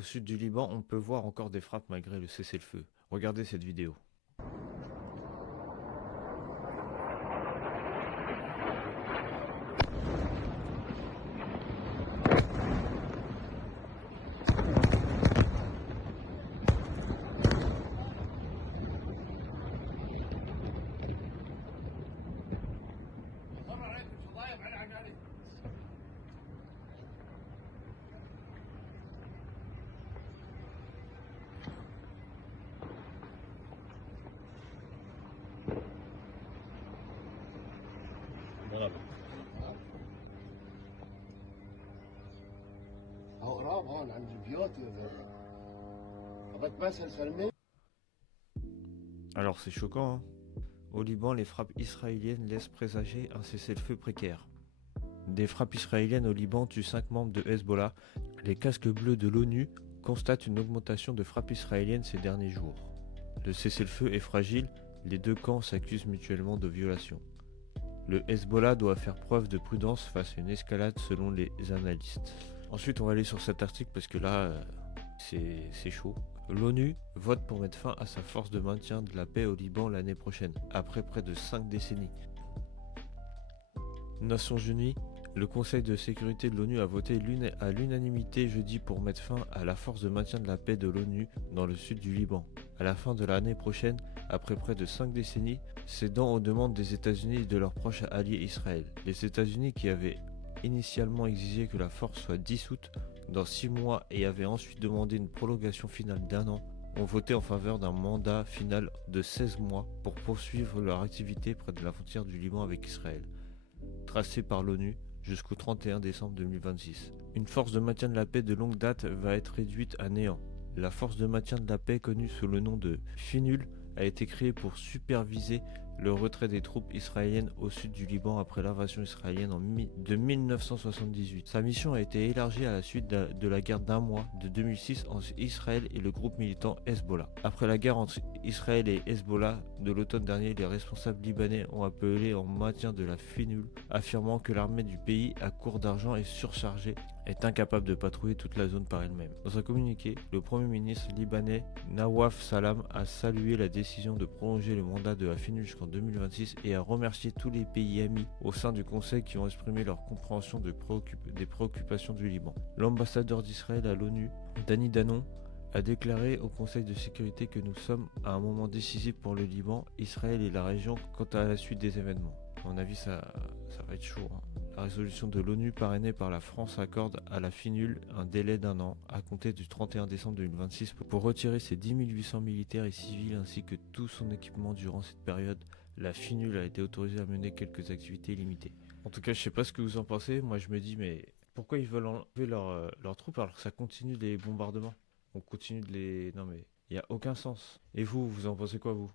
Au sud du Liban, on peut voir encore des frappes malgré le cessez-le-feu. Regardez cette vidéo. اهو قراب هون عند البيوت يا زلمه. بتمثل سلمي. Alors c'est choquant, hein. Au Liban, les frappes israéliennes laissent présager un cessez-le-feu précaire. Des frappes israéliennes au Liban tuent 5 membres de Hezbollah. Les casques bleus de l'ONU constatent une augmentation de frappes israéliennes ces derniers jours. Le cessez-le-feu est fragile, les deux camps s'accusent mutuellement de violations. Le Hezbollah doit faire preuve de prudence face à une escalade selon les analystes. Ensuite, on va aller sur cet article parce que là, c'est chaud. L'ONU vote pour mettre fin à sa force de maintien de la paix au Liban l'année prochaine, après près de 5 décennies. Nations Unies, le Conseil de sécurité de l'ONU a voté à l'unanimité jeudi pour mettre fin à la force de maintien de la paix de l'ONU dans le sud du Liban. À la fin de l'année prochaine, après près de 5 décennies, cédant aux demandes des États-Unis et de leurs proches alliés Israël. Les États-Unis qui avaient initialement exigé que la force soit dissoute dans 6 mois et avaient ensuite demandé une prolongation finale d'1 an, ont voté en faveur d'un mandat final de 16 mois pour poursuivre leur activité près de la frontière du Liban avec Israël, tracée par l'ONU jusqu'au 31 décembre 2026. Une force de maintien de la paix de longue date va être réduite à néant. La force de maintien de la paix connue sous le nom de FINUL a été créée pour superviser le retrait des troupes israéliennes au sud du Liban après l'invasion israélienne de 1978. Sa mission a été élargie à la suite de la guerre d'un mois de 2006 entre Israël et le groupe militant Hezbollah. Après la guerre entre Israël et Hezbollah de l'automne dernier, les responsables libanais ont appelé en maintien de la FINUL, affirmant que l'armée du pays, à court d'argent et surchargée, est incapable de patrouiller toute la zone par elle-même. Dans un communiqué, le Premier ministre libanais Nawaf Salam a salué la décision de prolonger le mandat de la FINUL jusqu'en 2026 et a remercié tous les pays amis au sein du Conseil qui ont exprimé leur compréhension des préoccupations du Liban. L'ambassadeur d'Israël à l'ONU, Danny Danon, a déclaré au Conseil de sécurité que nous sommes à un moment décisif pour le Liban, Israël et la région quant à la suite des événements. À mon avis, ça va être chaud, hein. La résolution de l'ONU parrainée par la France accorde à la FINUL un délai d'1 an à compter du 31 décembre 2026 pour retirer ses 10 800 militaires et civils ainsi que tout son équipement durant cette période. La FINUL a été autorisée à mener quelques activités limitées. En tout cas, je sais pas ce que vous en pensez. Moi, je me dis, mais pourquoi ils veulent enlever leurs troupes alors que ça continue les bombardements? On continue de les... Non mais, il n'y a aucun sens. Et vous en pensez quoi, vous?